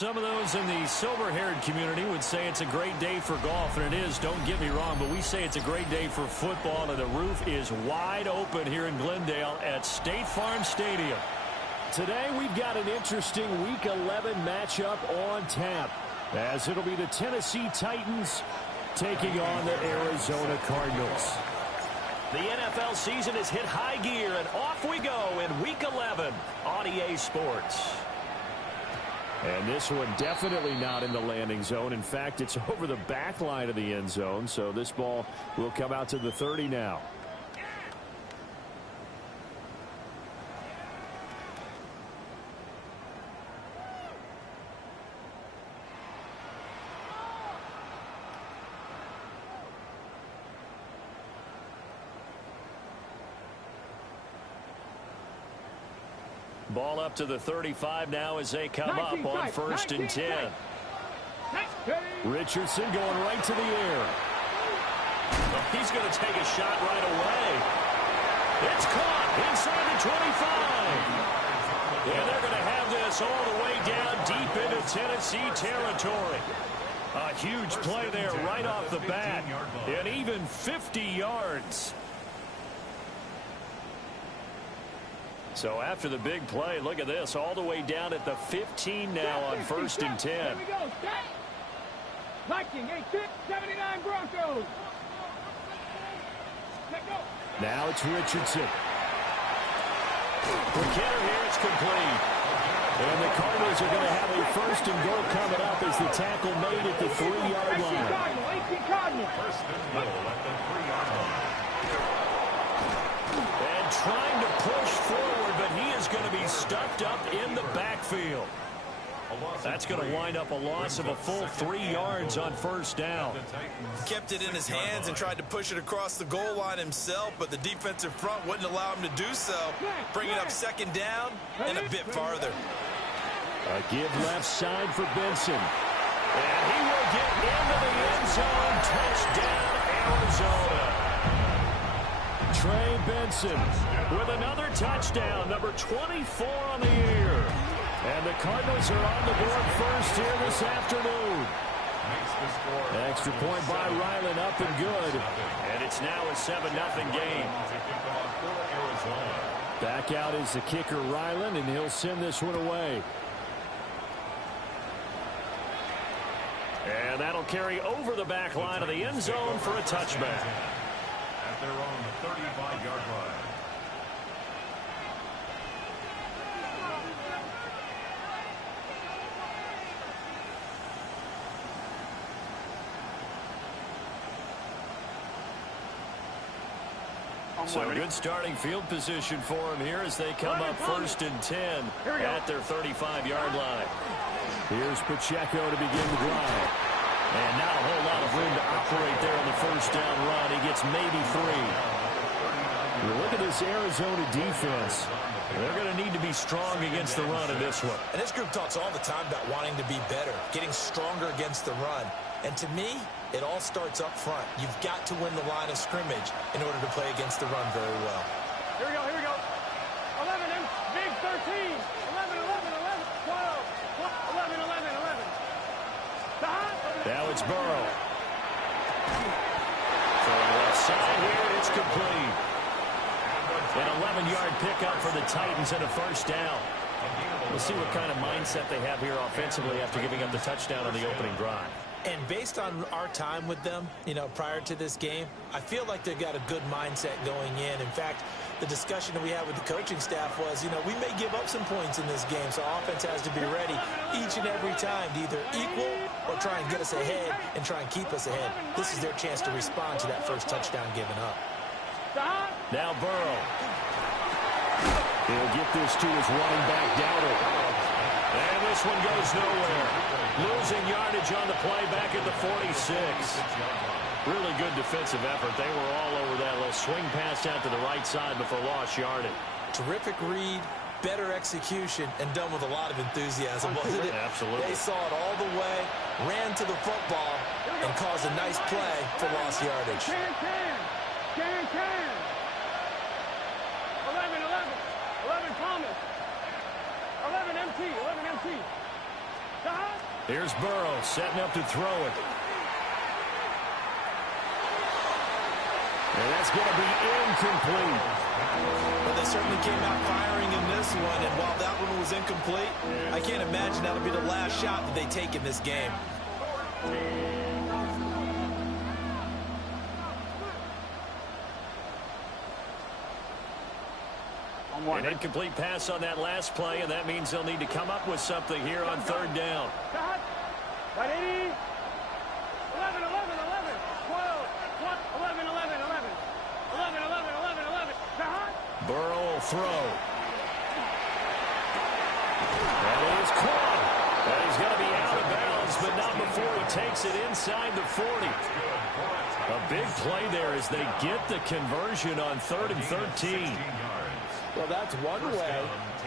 Some of those in the silver-haired community would say it's a great day for golf, and it is, don't get me wrong, but we say it's a great day for football, and the roof is wide open here in Glendale at State Farm Stadium. Today we've got an interesting Week 11 matchup on tap, as it'll be the Tennessee Titans taking on the Arizona Cardinals. The NFL season has hit high gear, and off we go in Week 11 on EA Sports. And this one definitely not in the landing zone. In fact, it's over the back line of the end zone, so this ball will come out to the 30 now. Ball up to the 35 now as they come up on 1st and 10. Richardson going right to the air. He's going to take a shot right away. It's caught inside the 25. And they're going to have this all the way down deep into Tennessee territory. A huge play there right off the bat. And even 50 yards. So after the big play, look at this, all the way down at the 15 now on 1st and 10. Here we go, set. Viking, 79 Broncos. Let go. Now it's Richardson. For Kenner here, it's complete. And the Cardinals are going to have a 1st and goal coming up as the tackle made at the 3-yard line. 18 Cardinal. First and goal at the 3-yard line. And trying to push forward, but he is going to be stuffed up in the backfield. That's going to wind up a loss of a full 3 yards on 1st down. Kept it in his hands and tried to push it across the goal line himself, but the defensive front wouldn't allow him to do so. Bringing up 2nd down and a bit farther. A give left side for Benson. And he will get into the end zone. Touchdown, Arizona. Trey Benson with another touchdown, number 24 on the year. And the Cardinals are on the board first here this afternoon. Extra point by Ryland, up and good. And it's now a 7-0 game. Back out is the kicker, Ryland, and he'll send this one away. And that'll carry over the back line of the end zone for a touchback. At their own 35-yard line. So good starting field position for him here as they come up 1st and 10 at their 35-yard line. Here's Pacheco to begin the drive. And not a whole lot of room to operate there on the 1st down run. He gets maybe 3. Look at this Arizona defense. They're going to need to be strong against the run in this one. And this group talks all the time about wanting to be better, getting stronger against the run. And to me, it all starts up front. You've got to win the line of scrimmage in order to play against the run very well. Here we go, here we go. 11 and big 13. 11, 11, 11, 12. 11, 11, 11. Now it's Burrow. Throwing left side here, it's complete. An 11-yard pickup for the Titans and a 1st down. We'll see what kind of mindset they have here offensively after giving up the touchdown on the opening drive. And based on our time with them, prior to this game, I feel like they've got a good mindset going in. In fact, the discussion that we had with the coaching staff was, we may give up some points in this game, so offense has to be ready each and every time to either equal or try and get us ahead and try and keep us ahead. This is their chance to respond to that 1st touchdown given up. Now Burrow. He'll get this to his running back, Dowdle. And this one goes nowhere. Losing yardage on the play back at the 46. Really good defensive effort. They were all over that little swing pass out to the right side before lost yardage. Terrific read, better execution, and done with a lot of enthusiasm, wasn't it? Absolutely. They saw it all the way, ran to the football, and caused a nice play for lost yardage. Can. 11, 11. 11 Thomas. 11 MT. 11 MT. Here's Burrow setting up to throw it. And that's going to be incomplete. Well, they certainly came out firing in this one, and while that one was incomplete, I can't imagine that'll be the last shot that they take in this game. An incomplete pass on that last play, and that means they'll need to come up with something here on third down. 11, 11, 11, 12, 11, 11, 11, 11, 11, 11, 11. Burrow will throw. And it is caught. And he's going to be out of bounds, but not before he takes it inside the 40. A big play there as they get the conversion on 3rd and 13. Well, that's one way,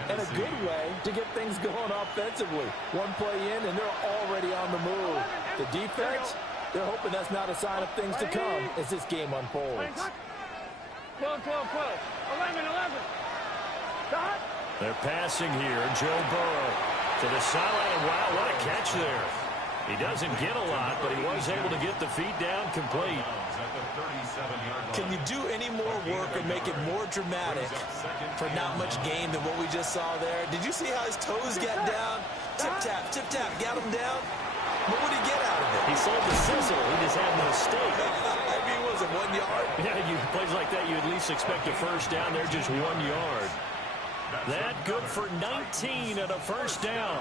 and a good way, to get things going offensively. One play in, and they're already on the move. The defense, they're hoping that's not a sign of things to come as this game unfolds. 12, 12, 12, 11, 11. They're passing here. Joe Burrow to the sideline. Wow, what a catch there. He doesn't get a lot, but he was able to get the feet down complete. Can you do any more work and make it more dramatic for not much gain than what we just saw there? Did you see how his toes got down? Tip-tap, tip-tap, got him down? What would he get out of it? He sold the sizzle. He just had no steak. I mean, was it 1 yard? Yeah, you plays like that, you at least expect a first down. They're just 1 yard. That good for 19 at a first down.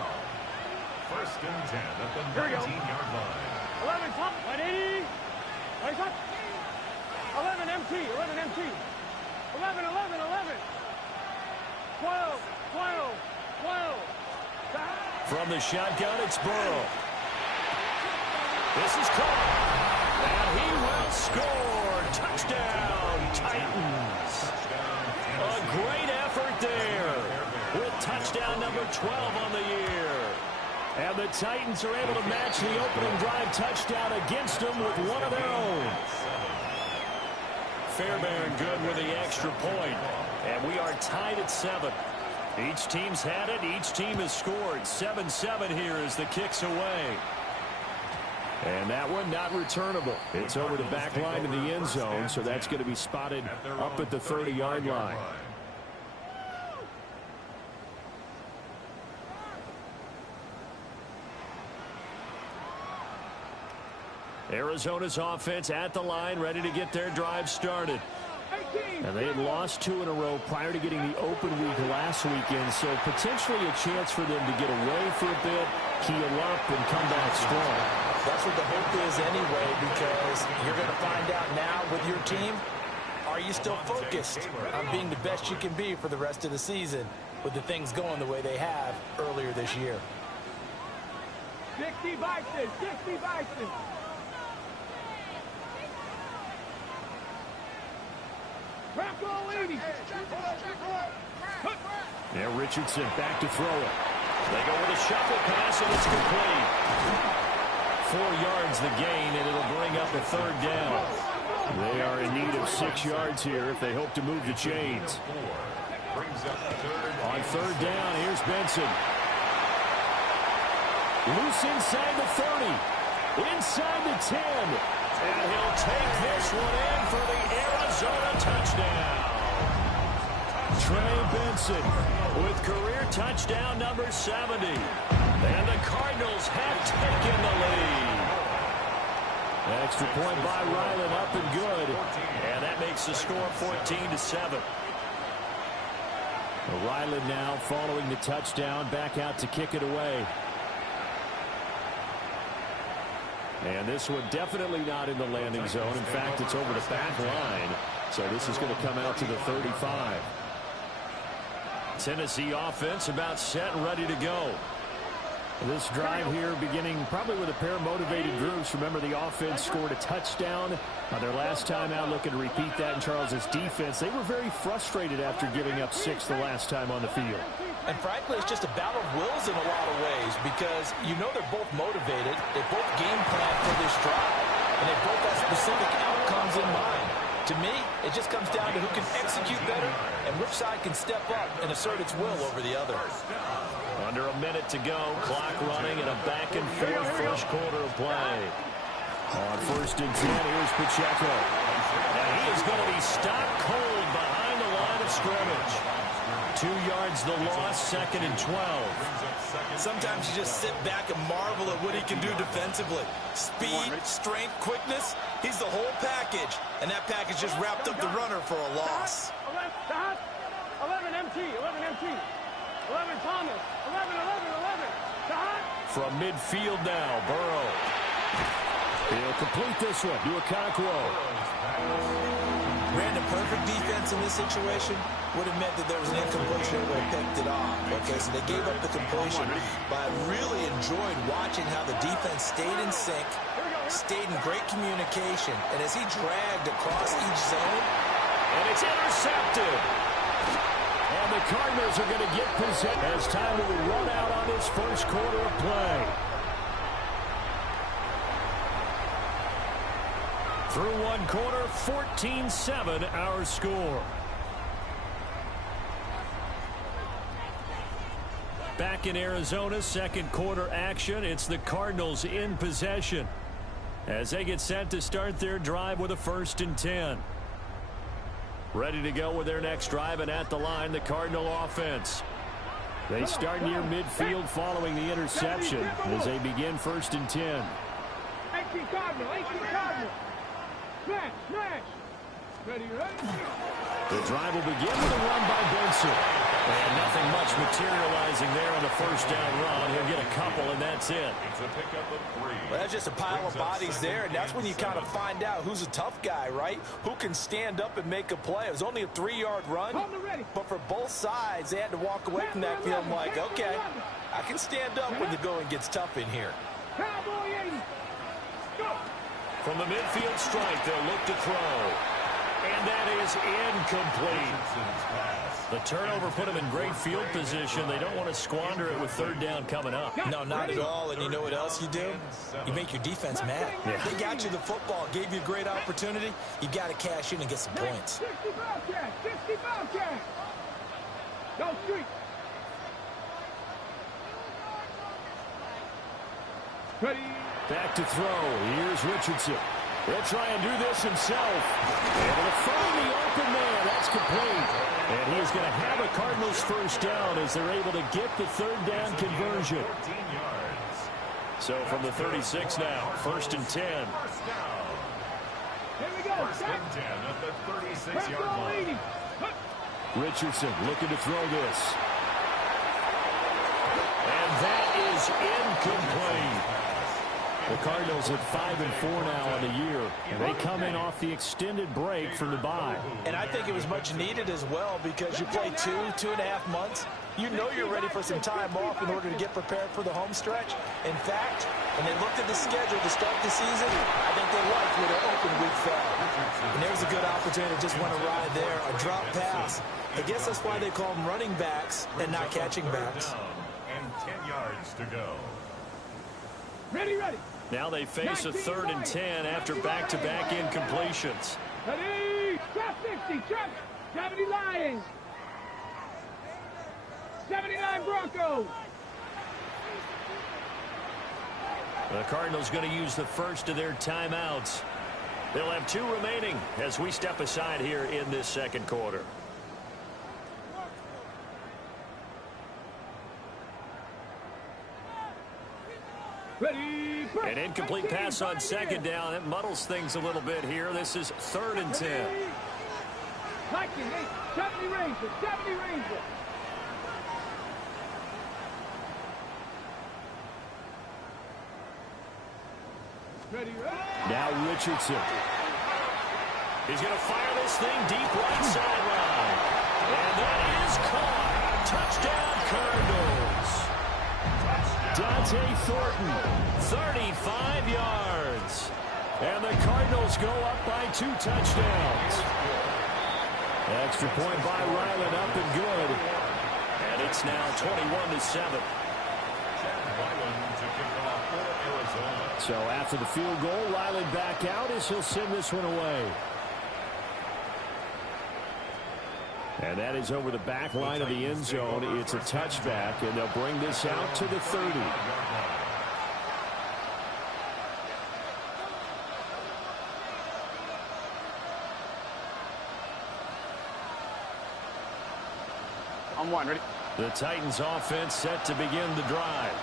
First and 10 at the 19-yard line. 11, top, 180. 11 MT, 11 MT. 11, 11, 11. 12, 12, 12. From the shotgun, it's Burrow. This is caught. And he will score. Touchdown, Titans. A great effort there with touchdown number 12 on the year. And the Titans are able to match the opening drive touchdown against them with one of their own. Fairbairn good with the extra point. And we are tied at 7. Each team's had it. Each team has scored. 7-7 here as the kick's away. And that one not returnable. It's over the back line in the end zone, so that's going to be spotted up at the 30-yard line. Arizona's offense at the line, ready to get their drive started. And they had lost 2 in a row prior to getting the open week last weekend, so potentially a chance for them to get away for a bit, heal up, and come back strong. That's what the hope is anyway, because you're going to find out now with your team, are you still focused on being the best you can be for the rest of the season with the things going the way they have earlier this year? 60 Bison, 60 Bison. Now Richardson back to throw it. They go with a shuffle pass, and it's complete. 4 yards the gain, and it'll bring up a third down. They are in need of 6 yards here if they hope to move the chains. On third down, here's Benson. Loose inside the 30. Inside the 10. And he'll take this one in for the Arizona touchdown. Trey Benson with career touchdown number 70. And the Cardinals have taken the lead. Extra point by Ryland, up and good. And that makes the score 14-7. Ryland now following the touchdown, back out to kick it away. And this one definitely not in the landing zone. In fact, it's over the back line. So this is going to come out to the 35. Tennessee offense about set and ready to go. This drive here beginning probably with a pair of motivated groups. Remember, the offense scored a touchdown their last time out, looking to repeat that in Charles's defense. They were very frustrated after giving up 6 the last time on the field. And frankly, it's just a battle of wills in a lot of ways, because you know they're both motivated. They both game plan for this drive, and they both have specific outcomes in mind. To me, it just comes down to who can execute better and which side can step up and assert its will over the other. Under a minute to go. Clock running and a back-and-forth first quarter of play. On 1st and 10, here's Pacheco. And he is going to be stopped cold behind the line of scrimmage. 2 yards the loss, 2nd and 12. Sometimes you just sit back and marvel at what he can do defensively. Speed, strength, quickness. He's the whole package. And that package just wrapped up the runner for a loss. 11 MT, 11 MT. 11 Thomas, 11, 11, 11. From midfield now, Burrow. He'll complete this one to Okonkwo. Brandon, perfect defense in this situation would have meant that there was an incompletion that would have picked it off. Okay, so they gave up the completion, but I really enjoyed watching how the defense stayed in sync, stayed in great communication, and as he dragged across each zone. And it's intercepted. And the Cardinals are going to get possession as time will run out on this first quarter of play. Through one quarter, 14-7 our score. Back in Arizona, second quarter action. It's the Cardinals in possession as they get set to start their drive with a 1st and 10. Ready to go with their next drive, and at the line, the Cardinal offense. They start near midfield following the interception as they begin 1st and 10. 18 Cardinal, 18 Cardinal. Smash, smash. Ready, ready? The drive will begin with a run by Benson. And nothing much materializing there on the first down run. He'll get a couple, and that's it. It's a pickup of 3. Well, that's just a pile of bodies there, and that's when you kind of find out who's a tough guy, right? Who can stand up and make a play. It was only a 3-yard run, but for both sides, they had to walk away from that feeling like, okay, I can stand up when the going gets tough in here. Cowboy 80. Go. From the midfield strike, they'll look to throw. And that is incomplete. The turnover put them in great field position. They don't want to squander it with 3rd down coming up. No, not at all. And you know what else you do? You make your defense mad. Yeah. They got you the football, gave you a great opportunity. You got to cash in and get some points. 60 Bobcat, 60 Bobcat. Go street. Ready. Back to throw. Here's Richardson. He'll try and do this himself. Able to find the open man. That's complete. And he is going to have a Cardinals 1st down as they're able to get the 3rd down conversion. 14 yards. So from the 36 now, 1st and 10. Here we go. 1st and 10 at the 36-yard line. Richardson looking to throw this. And that is incomplete. The Cardinals at 5-4 now on the year. And they come in off the extended break from the bye. And I think it was much needed as well because you play 2.5 months. You know you're ready for some time off in order to get prepared for the home stretch. In fact, when they looked at the schedule to start the season, I think they liked where their open week fell. And there's a good opportunity to just want to ride there, a drop pass. I guess that's why they call them running backs and not catching backs. And 10 yards to go. Ready, ready. Now they face a 3rd and 10 after back-to-back incompletions. Ready. Drop 60. Drop 70 Lions. 79 Broncos. The Cardinals going to use the first of their timeouts. They'll have 2 remaining as we step aside here in this second quarter. Ready. An incomplete pass on 2nd down. It muddles things a little bit here. This is 3rd and 10. 70 Rangers. 70 Rangers. Ready, ready. Now Richardson. He's going to fire this thing deep right sideline. And that is caught. Touchdown Cardinals. Dante Thornton, 35 yards. And the Cardinals go up by 2 touchdowns. Extra point by Ryland, up and good. And it's now 21-7. So after the field goal, Riley back out as he'll send this one away. And that is over the back line of the end zone. It's a touchback, and they'll bring this out to the 30. On one, ready? The Titans offense set to begin the drive.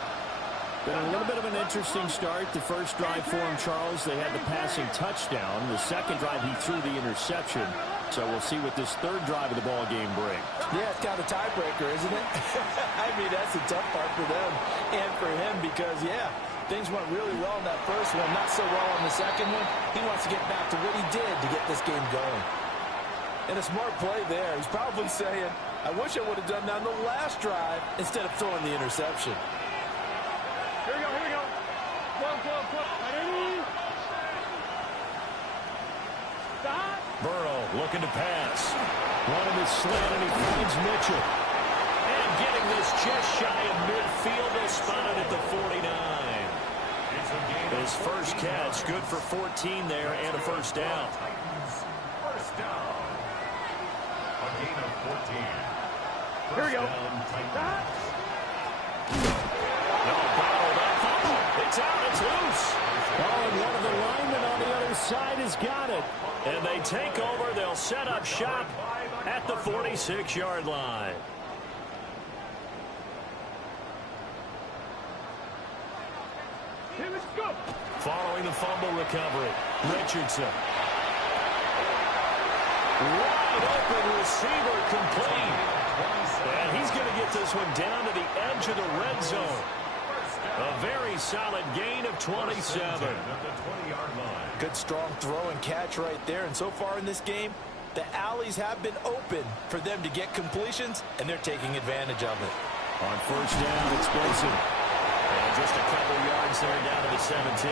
Been a little bit of an interesting start. The first drive for him, Charles, they had the passing touchdown. The second drive, he threw the interception. So we'll see what this third drive of the ball game brings. Yeah, it's kind of a tiebreaker, isn't it? I mean, that's the tough part for them and for him because, yeah, things went really well in that first one, not so well on the second one. He wants to get back to what he did to get this game going. And a smart play there. He's probably saying, I wish I would have done that on the last drive instead of throwing the interception. Here we go, here we go. 12. Ready? Stop. Burrow looking to pass. Running his slant, and he finds Mitchell. And getting this just shy of midfield. They spotted at the 49. His first catch, good for 14 there, and a first down. First down. A gain of 14. Here we go. Stop. No, bottled up. It's out. It's loose. Oh, and one of the linemen on the other side has got it. And they take over. They'll set up shop at the 46-yard line. Here, let's go. Following the fumble recovery, Richardson. Wide open receiver complete. And he's going to get this one down to the edge of the red zone. A very solid gain of 27. Good strong throw and catch right there. And so far in this game, the alleys have been open for them to get completions, and they're taking advantage of it. On first down, it's Benson. And just a couple yards there down to the 17.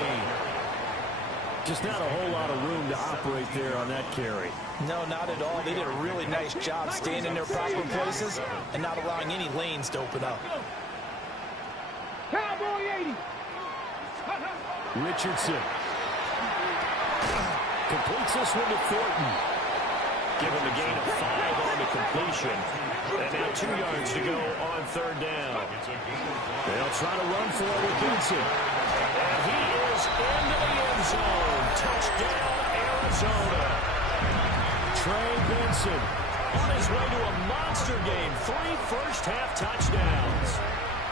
Just not a whole lot of room to operate there on that carry. No, not at all. They did a really nice job staying in their proper places and not allowing any lanes to open up. Cowboy 80. Richardson. Completes this one to Thornton. Give him a gain of 5 on the completion. And now 2 yards to go on third down. They'll try to run for it with Benson. And he is into the end zone. Touchdown, Arizona. Trey Benson on his way to a monster game. 3 first-half touchdowns.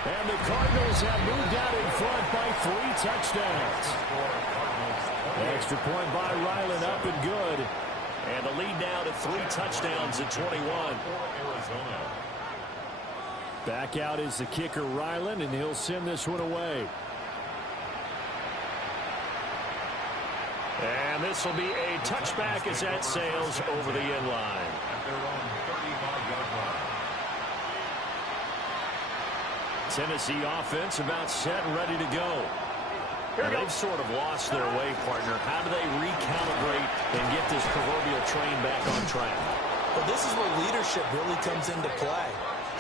And the Cardinals have moved out in front by 3 touchdowns. Extra point by Ryland, up and good. And the lead now to 3 touchdowns at 21. Back out is the kicker, Ryland, and he'll send this one away. And this will be a touchback as that sails over the end line. Tennessee offense about set and ready to go. And they've sort of lost their way, partner. How do they recalibrate and get this proverbial train back on track? Well, this is where leadership really comes into play.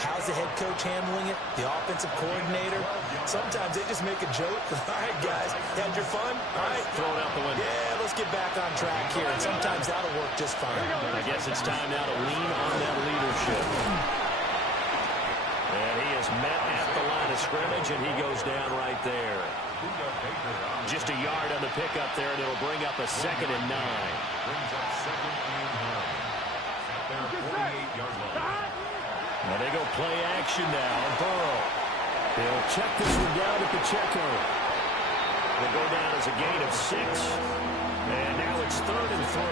How's the head coach handling it? The offensive coordinator? Sometimes they just make a joke. All right, guys, had your fun? All right. Throw it out the window. Yeah, let's get back on track here. And sometimes that'll work just fine. I guess it's time now to lean on that leadership. And he is met at the line of scrimmage, and he goes down right there. Just a yard on the pickup there, and it'll bring up a 2nd and 9. Brings up 2nd and 9 at their 48-yard line. Now they go play action now. Burrow. They'll check this one down at the Pacheco. Will go down as a gain of 6. And now it's 3rd and 3.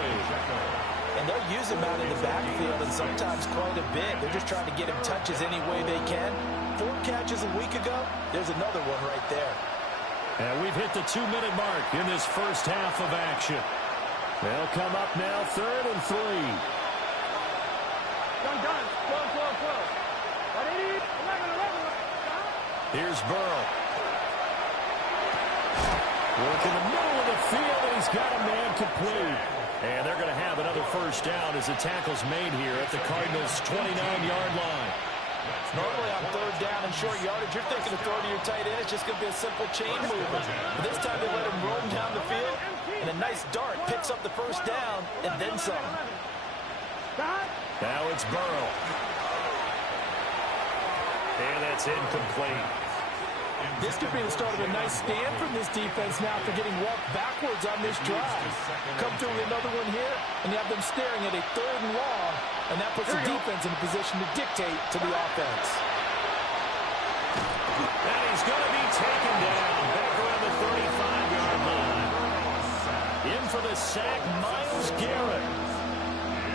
And they'll use him out in the backfield, and sometimes quite a bit. They're just trying to get him touches any way they can. 4 catches a week ago. There's another one right there. And we've hit the 2-minute mark in this first half of action. They'll come up now 3rd and 3. Done. 12. Ready? 11. Here's Burrow. Working the middle of the field, and he's got a man complete. And they're going to have another first down as the tackle's made here at the Cardinals' 29-yard line. Normally on 3rd down and short yardage, you're thinking of throw to your tight end. It's just going to be a simple chain movement. But this time they let him roam down the field, and a nice dart picks up the first down, and then some. Now it's Burrow. And that's incomplete. This could be the start of a nice stand from this defense now for getting walked backwards on this drive. Come through with another one here, and you have them staring at a 3rd and long, and that puts the defense in a position to dictate to the offense. And he's going to be taken down back around the 35-yard line. In for the sack, Myles Garrett.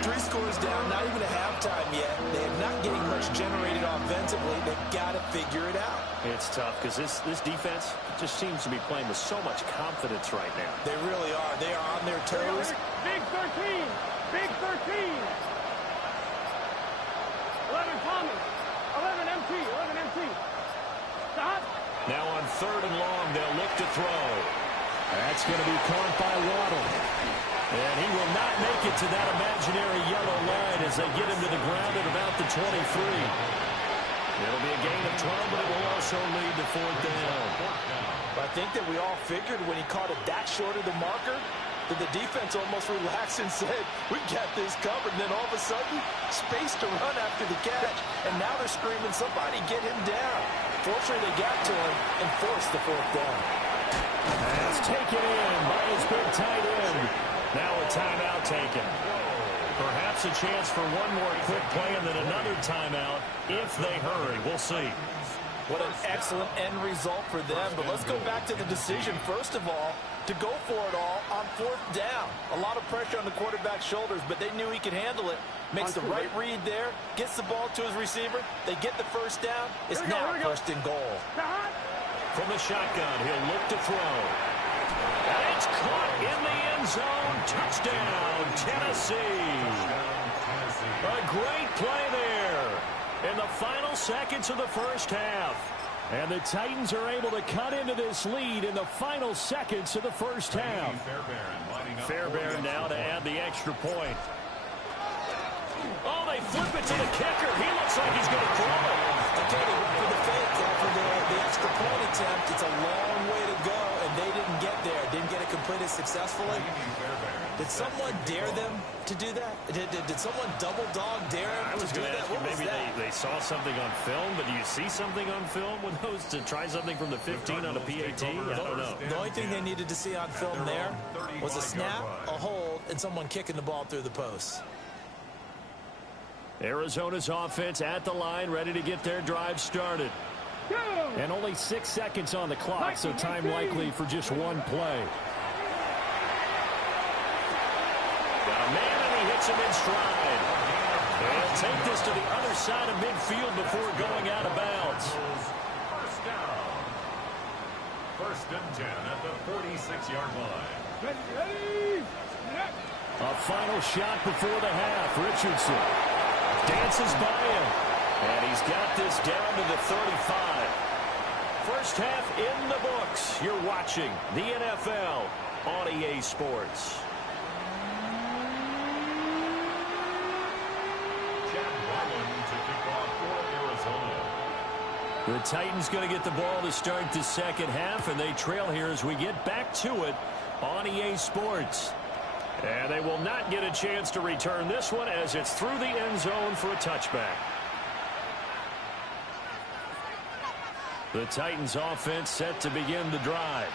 3 scores down, not even a halftime yet. They're not getting much generated offensively. They've got to figure it out. It's tough because this defense just seems to be playing with so much confidence right now. They really are. They are on their toes. Big 13. Big 13. 11 common. 11 MT. 11 MT. Stop. Now on 3rd and long, they'll look to throw. That's going to be caught by Waddle. And he will not make it to that imaginary yellow line as they get him to the ground at about the 23. It'll be a gain of 12, but it will also lead to 4th down. I think that we all figured when he caught it that short of the marker that the defense almost relaxed and said, we got this covered. And then all of a sudden, space to run after the catch. And now they're screaming, somebody get him down. Fortunately, they got to him and forced the 4th down. That's taken in by his big tight end. Now a timeout taken. Perhaps a chance for one more quick play and then another timeout if they hurry. We'll see. What an excellent end result for them. But let's go back to the decision, first of all, to go for it all on 4th down. A lot of pressure on the quarterback's shoulders, but they knew he could handle it. Makes the right read there, gets the ball to his receiver. They get the 1st down. It's now 1st and goal. From the shotgun, he'll look to throw. And it's caught in the end zone. Touchdown, Tennessee. A great play there in the final seconds of the 1st half. And the Titans are able to cut into this lead in the final seconds of the 1st half. Fairbairn now to add the extra point. Oh, they flip it to the kicker. He looks like he's going to throw it. Okay, they went for the fake after the extra point attempt. It's a long way to go, and they didn't get there. Didn't get it completed successfully. Did someone dare them to do that? Did someone double dog dare them I was to do going to that? ask you, What was maybe that? they saw something on film, but do you see something on film with those to try something from the 15 on a PAT? I don't know. The only thing they needed to see on film there was a snap, a hold, and someone kicking the ball through the post. Arizona's offense at the line, ready to get their drive started. And only 6 seconds on the clock, so time likely for just one play. Got a man, and he hits him in stride. They'll take this to the other side of midfield before going out of bounds. 1st down. 1st and 10 at the 46-yard line. A final shot before the half. Richardson dances by him, and he's got this down to the 35. 1st half in the books. You're watching the NFL on EA Sports. The Titans going to get the ball to start the 2nd half, and they trail here as we get back to it on EA Sports. And they will not get a chance to return this one as it's through the end zone for a touchback. The Titans offense set to begin the drive.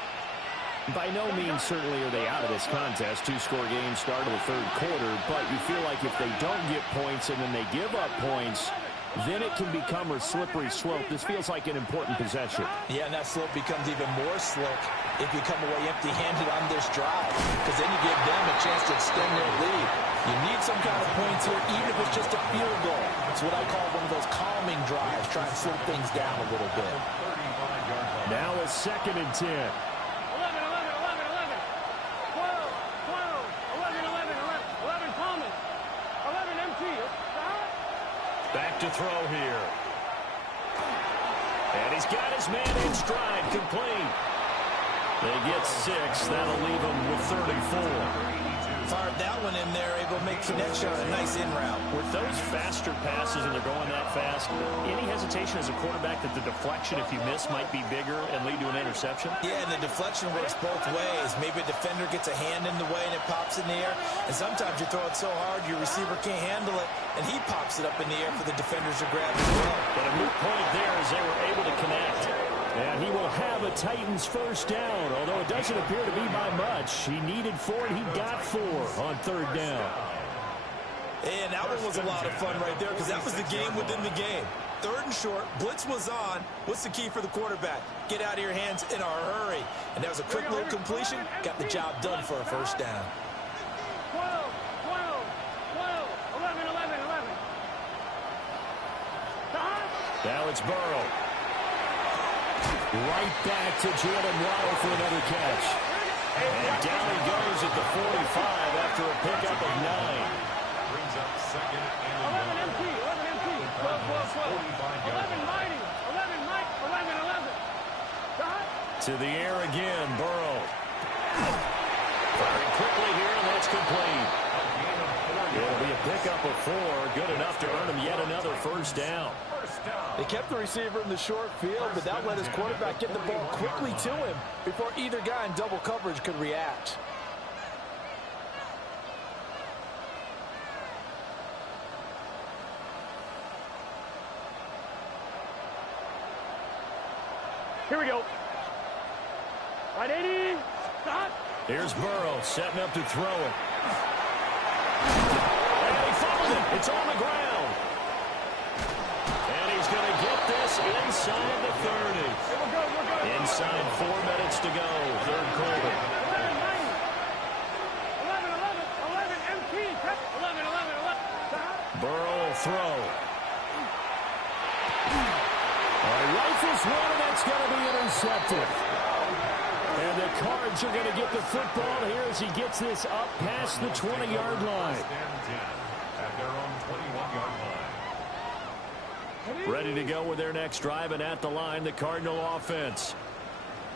By no means certainly are they out of this contest. 2-score game start of the 3rd quarter, but you feel like if they don't get points and then they give up points, then it can become a slippery slope. This feels like an important possession. Yeah, and that slope becomes even more slick if you come away empty-handed on this drive, because then you give them a chance to extend their lead. You need some kind of points here, even if it's just a field goal. It's what I call one of those calming drives, try and slow things down a little bit. Now a 2nd and 10. 11, 11, 11, 11. 12, 12, 11, 11, 11 Thomas. 11 MT. Back to throw here. And he's got his man in stride, complete. They get 6. That'll leave him with 34. Fired that one in there, able to make connection on a nice in route. With those faster passes and they're going that fast, any hesitation as a quarterback that the deflection, if you miss, might be bigger and lead to an interception? Yeah, and the deflection works both ways. Maybe a defender gets a hand in the way and it pops in the air. And sometimes you throw it so hard your receiver can't handle it, and he pops it up in the air for the defenders to grab as well. But a moot point there as they were able to connect. And he will have a Titans first down, although it doesn't appear to be by much. He needed 4, and he got 4 on third down. And that one was a lot of fun right there because that was the game within the game. Third and short, blitz was on. What's the key for the quarterback? Get out of your hands in a hurry. And that was a quick little completion. Got the job done for a first down. 12, 11, 11, 11. Now it's Burrow. Right back to Jordan Waddle for another catch. And down he goes at the 45 after a pickup of 9. Brings up second and 11 MT, 11 MT. 12, 12, 12. 11 mighty, 11 Mike, 11, 11. To the air again, Burrow. Firing quickly here, and that's complete. It'll be a pickup of 4, good enough to earn him yet another first down. They kept the receiver in the short field, but that let his quarterback get the ball quickly to him before either guy in double coverage could react. Here we go. Right 80. Stop. Here's Burrow setting up to throw it. And he fumbled it. It's on the ground. And he's going to get this inside the 30. We're good. Inside 4 minutes to go. Third quarter. 11 mighty. 11, 11, 11 MT. 11, 11, 11. Stop. Burrow will throw. Rifles one, and that's going to be intercepted. And the Cards are going to get the football here as he gets this up past the 20-yard line. At their own 21-yard line. Ready to go with their next drive, and at the line, the Cardinal offense.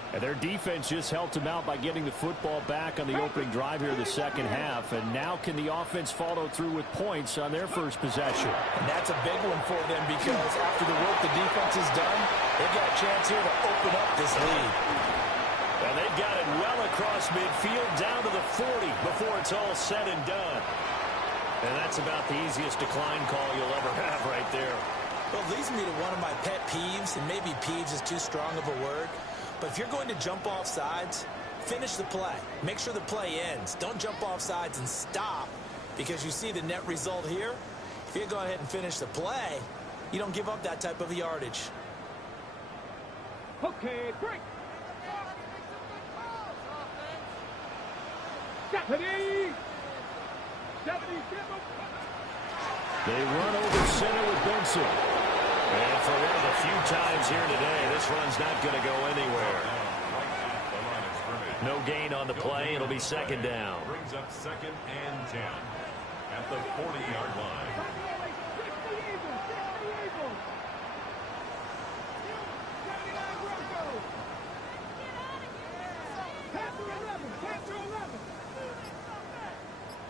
And their defense just helped them out by getting the football back on the opening drive here in the second half. And now can the offense follow through with points on their first possession? And that's a big one for them because after the work the defense has done, they've got a chance here to open up this lead. And they've got it well across midfield down to the 40 before it's all said and done. And that's about the easiest decline call you'll ever have right there. Well, it leads me to one of my pet peeves, and maybe peeves is too strong of a word. But if you're going to jump off sides, finish the play. Make sure the play ends. Don't jump off sides and stop because you see the net result here. If you go ahead and finish the play, you don't give up that type of yardage. Okay, break. Deputy. They run over center with Benson. And for one of the few times here today, this run's not going to go anywhere. No gain on the play. It'll be second down. Brings up second and 10 at the 40-yard line.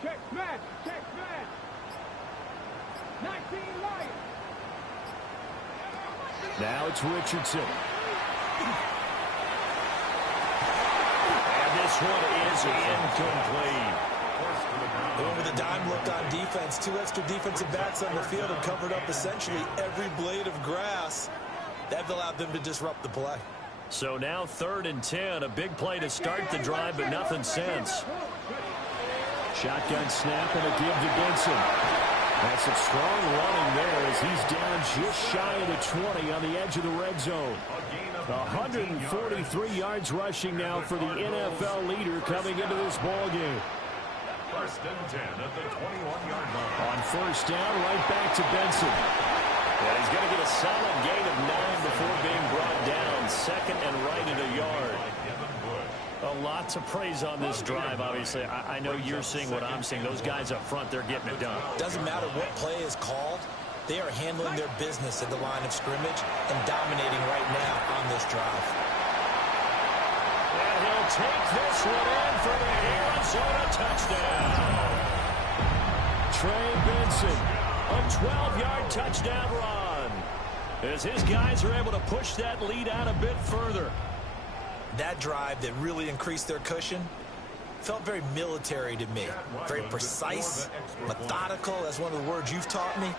Check smash. 19 Lions. Now it's Richardson. And this one is incomplete. Going with a dime look on defense. 2 extra defensive backs on the field and covered up essentially every blade of grass. That allowed them to disrupt the play. So now 3rd and 10. A big play to start the drive, but nothing since. Shotgun snap and a give to Benson. That's some strong running there as he's down just shy of the 20 on the edge of the red zone. 143 yards rushing now for the NFL leader coming into this ballgame. 1st and 10 at the 21-yard line. On first down, right back to Benson. And he's going to get a solid gain of 9 before being brought down. 2nd and right at a yard. A lot to praise on this drive, obviously. I know you're seeing what I'm seeing. Those guys up front, they're getting it done. Doesn't matter what play is called. They are handling their business at the line of scrimmage and dominating right now on this drive. And he'll take this one in for the Arizona touchdown. Trey Benson, a 12-yard touchdown run, as his guys are able to push that lead out a bit further. That drive that really increased their cushion felt very military to me. Very precise, methodical. That's one of the words you've taught me.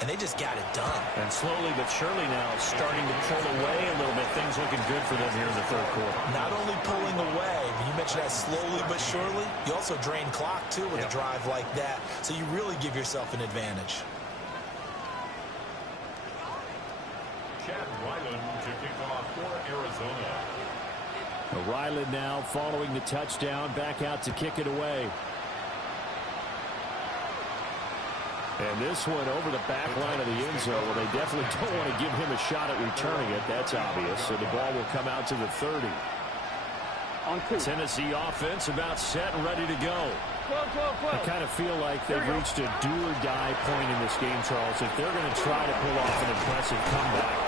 And they just got it done. And slowly but surely now starting to pull away a little bit. Things looking good for them here in the third quarter. Not only pulling away, but you mentioned that slowly but surely. You also drain clock, too, with a drive like that. So you really give yourself an advantage. Chad Ryland to kick off for Arizona. Ryland now following the touchdown, back out to kick it away. And this one over the back line of the end zone. Well, they definitely don't want to give him a shot at returning it. That's obvious. So the ball will come out to the 30. Tennessee offense about set and ready to go. I kind of feel like they've reached a do-or-die point in this game, Charles. If they're going to try to pull off an impressive comeback,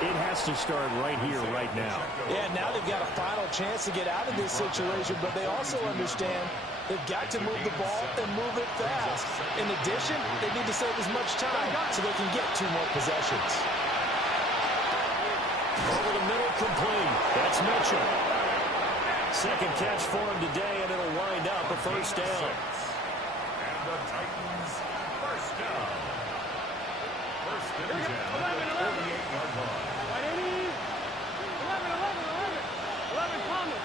it has to start right here, right now. Yeah, now they've got a final chance to get out of this situation, but they also understand they've got to move the ball and move it fast. In addition, they need to save as much time so they can get 2 more possessions. Over the middle, complete. That's Mitchell. Second catch for him today, and it'll wind up a first down. And the Titans first down. First and 10 at the 48-yard line. 11, Thomas.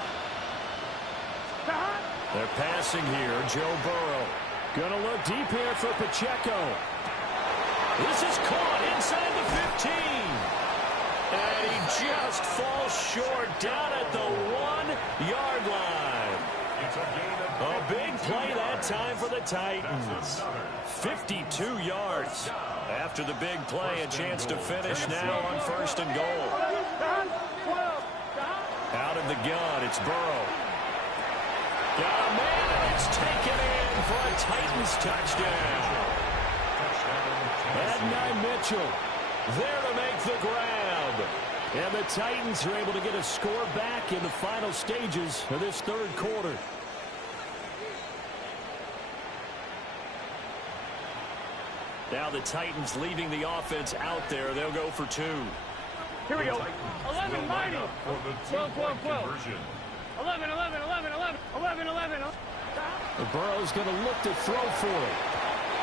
They're passing here. Joe Burrow. Gonna look deep here for Pacheco. This is caught inside the 15. And he just falls short down at the 1-yard line. It's a gain of A big play that time for the Titans. 52 yards. After the big play, a chance to finish now on first and goal. Out of the gun, it's Burrow. Got a man, and it's taken in for a Titans touchdown. Adonai Mitchell there to make the grab. And the Titans are able to get a score back in the final stages of this third quarter. Now the Titans leaving the offense out there. They'll go for 2. Here we go. 11 mighty. 12, 12, 12. conversion. 11. Burrow's going to look to throw for it.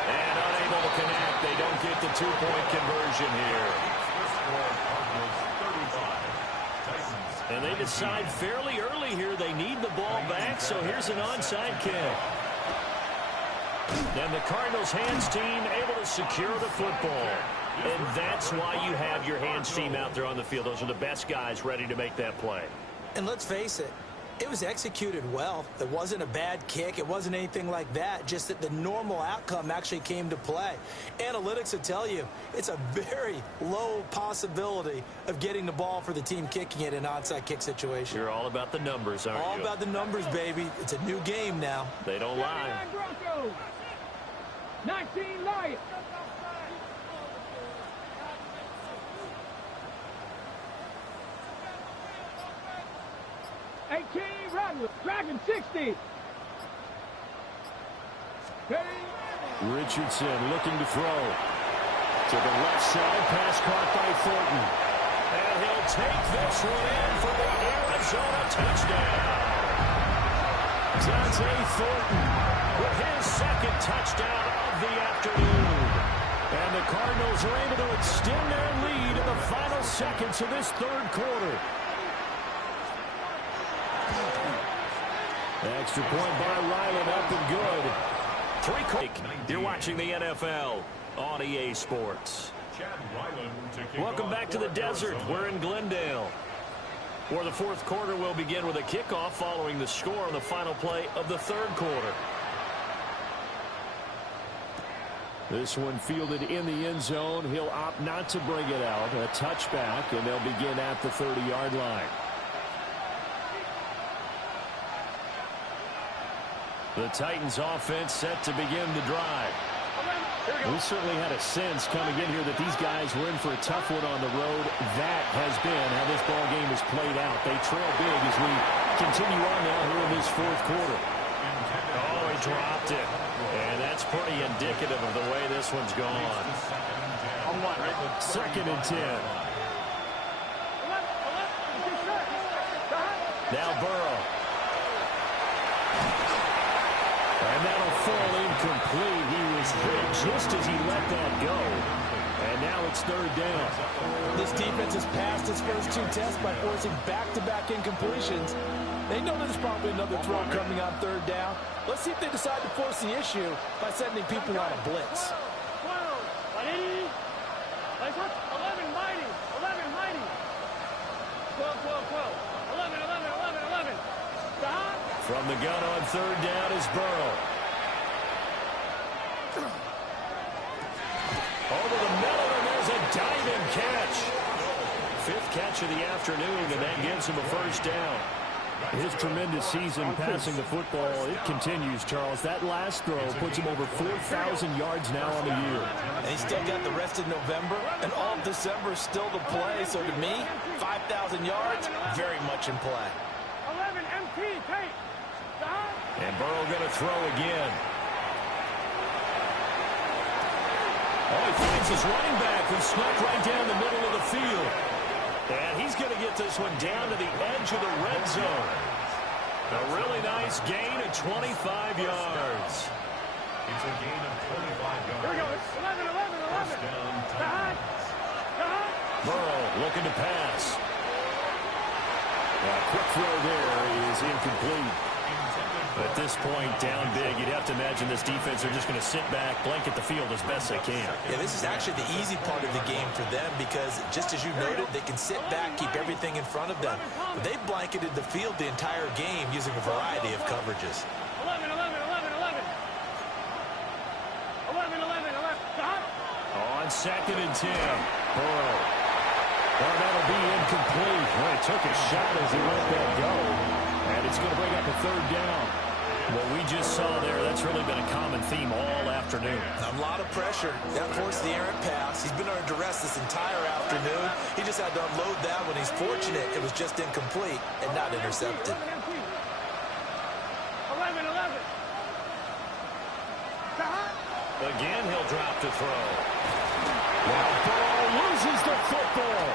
And unable to connect. They don't get the 2-point conversion here. And they decide fairly early here they need the ball back, so here's an onside kick. And the Cardinals hands team able to secure the football. And that's why you have your hands team out there on the field. Those are the best guys ready to make that play. And let's face it, it was executed well. It wasn't a bad kick. It wasn't anything like that. Just that the normal outcome actually came to play. Analytics will tell you it's a very low possibility of getting the ball for the team kicking it in an onside kick situation. You're all about the numbers, aren't you? All about the numbers, baby. It's a new game now. They don't lie. 19 Lions. Dragon 60. Richardson looking to throw. To the left side, pass caught by Thornton. And he'll take this one in for the Arizona touchdown. Dante Thornton with his second touchdown of the afternoon. And the Cardinals are able to extend their lead in the final seconds of this third quarter. Extra point by Ryland, up and good. You're watching the NFL on EA Sports. Welcome back to the desert. We're in Glendale, where the fourth quarter will begin with a kickoff following the score on the final play of the third quarter. This one fielded in the end zone. He'll opt not to bring it out. A touchback, and they'll begin at the 30-yard line. The Titans offense set to begin the drive. We certainly had a sense coming in here that these guys were in for a tough one on the road. That has been how this ball game has played out. They trail big as we continue on now here in this fourth quarter. Oh, he dropped it. And that's pretty indicative of the way this one's gone. 2nd and 10. Now Burrow. And that'll fall incomplete. He was hit just as he let that go. And now it's 3rd down. This defense has passed its first 2 tests by forcing back-to-back incompletions. They know there's probably another throw coming on 3rd down. Let's see if they decide to force the issue by sending people on a blitz. 11 mighty. 11 mighty. 12. 11. Stop. From the gun on 3rd down is Burrow. Over the middle, and there's a diving catch. 5th catch of the afternoon, and that gives him a 1st down. His tremendous season passing the football, it continues, Charles. That last throw puts him over 4,000 yards now on the year. And he's still got the rest of November and all of December still to play. So to me, 5,000 yards, very much in play. 11 MT, tape. Stop. And Burrow going to throw again. Oh, he finds his running back who snuck right down the middle of the field. And he's going to get this one down to the edge of the red zone. A really nice gain of 25 yards. It's a gain of 25 yards. Here we go. 11. Stop. Burrow looking to pass. A quick throw there is incomplete. At this point, down big, you'd have to imagine this defense are just going to sit back, blanket the field as best they can. Yeah, this is actually the easy part of the game for them because, just as you noted, they can sit back, keep everything in front of them. But they blanketed the field the entire game using a variety of coverages. 11. Stop. On 2nd and 10, Burrow. Well, that'll be incomplete. Well, he took a shot as he let that go. And it's going to bring up a 3rd down. What we just saw there, that's really been a common theme all afternoon. A lot of pressure. That forced the errant pass. He's been under duress this entire afternoon. He just had to unload that one. He's fortunate it was just incomplete and not intercepted. 11. Stop. Again, he'll drop the throw. Now Burrow loses the football.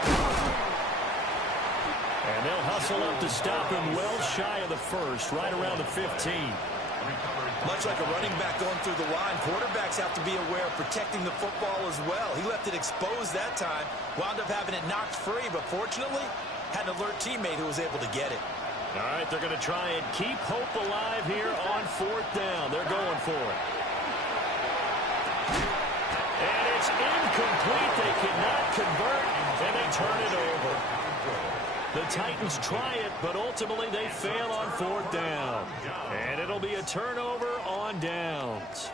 And they'll hustle up to stop him well shy of the 1st, right around the 15. Much like a running back going through the line, quarterbacks have to be aware of protecting the football as well. He left it exposed that time, wound up having it knocked free, but fortunately, had an alert teammate who was able to get it. All right, they're going to try and keep hope alive here on 4th down. They're going for it. And it's incomplete. They cannot convert, and they turn it over. The Titans try it, but ultimately they fail on 4th down. And it'll be a turnover on downs.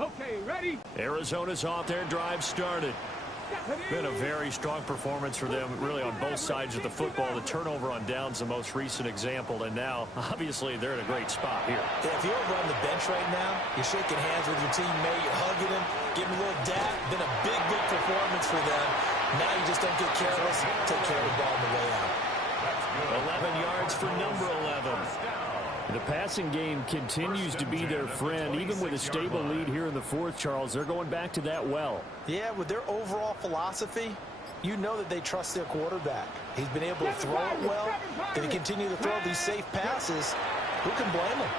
Okay, ready? Arizona's off their drive started. Been a very strong performance for them, really, on both sides of the football. The turnover on downs, the most recent example, and now, obviously, they're in a great spot here. Yeah, if you're over on the bench right now, you're shaking hands with your teammate, you're hugging him, giving a little dap. Been a big performance for them. Now you just don't get careless. Take care of the ball on the way out. 11 yards for number 11. The passing game continues to be their friend. Even with a stable lead here in the 4th, Charles, they're going back to that well. Yeah, with their overall philosophy, you know that they trust their quarterback. He's been able to throw it well. They continue to throw these safe passes. Who can blame him?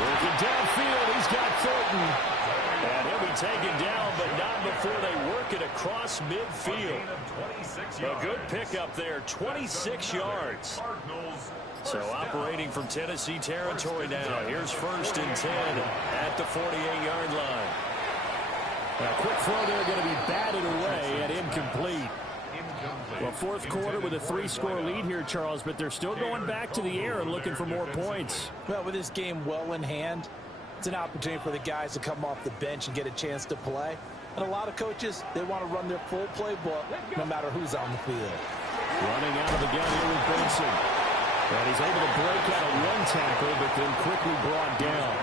Working downfield, he's got Thornton. And he'll be taken down, but not before they work it across midfield. A good pickup there, 26 yards. So operating from Tennessee territory now. Here's 1st and 10 at the 48-yard line. A quick throw there going to be batted away and incomplete. Well, 4th quarter with a 3-score lead here, Charles, but they're still going back to the air and looking for more points. Well, with this game well in hand, It's an opportunity for the guys to come off the bench and get a chance to play. And a lot of coaches, they want to run their full playbook no matter who's on the field. Running out of the gun here with Benson. And he's able to break out of one tackle, but then quickly brought down.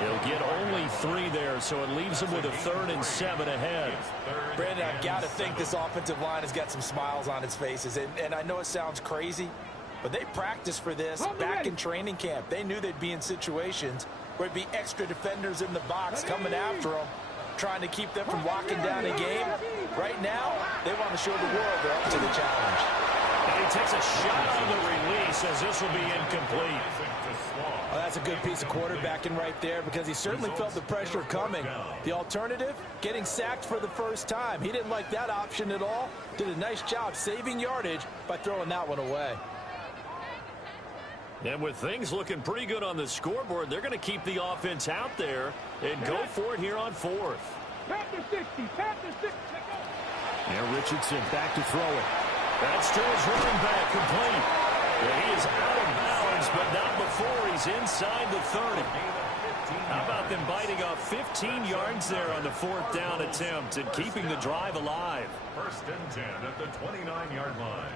He'll get only 3 there, so it leaves him with a 3rd and 7 ahead. Brandon, I've got to think this offensive line has got some smiles on its faces. And I know it sounds crazy, but they practiced for this back in training camp. They knew they'd be in situations where it'd be extra defenders in the box coming after them, trying to keep them from locking down a game. Right now, they want to show the world they're up to the challenge. And he takes a shot on the release as this will be incomplete. Well, that's a good piece of quarterbacking right there because he certainly felt the pressure coming. The alternative, getting sacked for the first time. He didn't like that option at all. Did a nice job saving yardage by throwing that one away. And with things looking pretty good on the scoreboard, they're going to keep the offense out there and go for it here on 4th. Tap the 60, tap the 60. Now Richardson back to throw it. That's to his running back, complete. And he is out of bounds, but not before he's inside the 30. How about them biting off 15 yards there on the 4th down attempt and keeping the drive alive? 1st and 10 at the 29-yard line.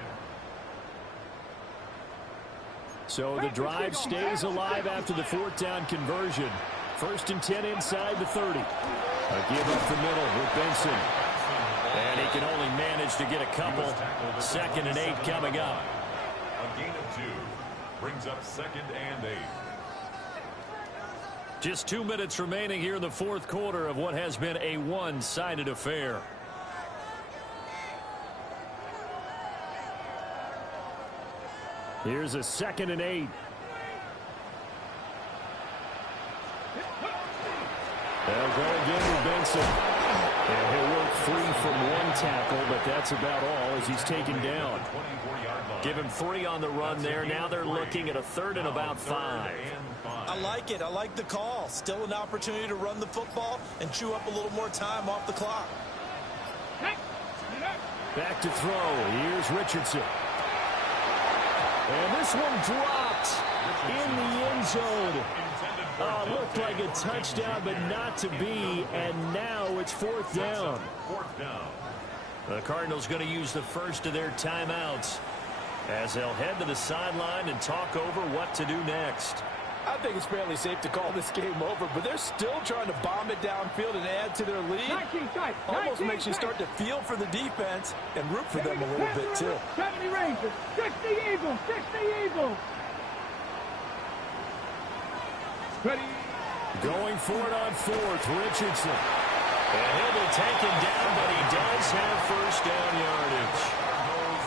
So the drive stays alive after the 4th down conversion. 1st and 10 inside the 30. A give up the middle with Benson. And he can only manage to get a couple. 2nd and 8 coming up. A gain of 2 brings up 2nd and 8. Just 2 minutes remaining here in the 4th quarter of what has been a one-sided affair. Here's a 2nd and 8. They'll go again with Benson. And he'll work free from one tackle, but that's about all as he's taken down. Give him 3 on the run there. Now they're looking at a 3rd and about 5. I like it. I like the call. Still an opportunity to run the football and chew up a little more time off the clock. Back to throw. Here's Richardson. And this one dropped in the end zone. Looked like a touchdown, but not to be. And now it's 4th down. The Cardinals going to use the first of their timeouts as they'll head to the sideline and talk over what to do next. I think it's fairly safe to call this game over, but they're still trying to bomb it downfield and add to their lead. Almost makes you start to feel for the defense and root for them a little bit, too. 70 Rangers, 60 Eagles, 60 Eagles. Ready. Going for it on 4th, Richardson. And he'll be taken down, but he does have first down yardage.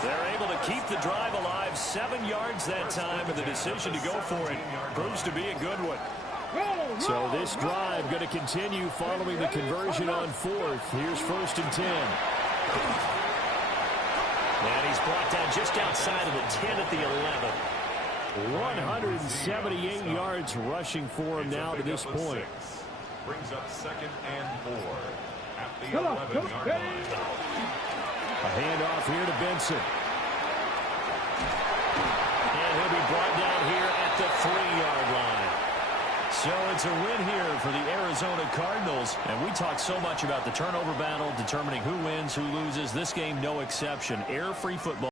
They're able to keep the drive alive, 7 yards that time, and the decision to go for it proves to be a good one. So this drive going to continue following the conversion on 4th. Here's 1st and 10. And he's brought down just outside of the 10 at the 11. 178 yards rushing for him now to this point. Brings up 2nd and 4 at the 11-yard line. A handoff here to Benson. And he'll be brought down here at the 3-yard line. So it's a win here for the Arizona Cardinals. And we talk so much about the turnover battle, determining who wins, who loses. This game, no exception. Error-free football.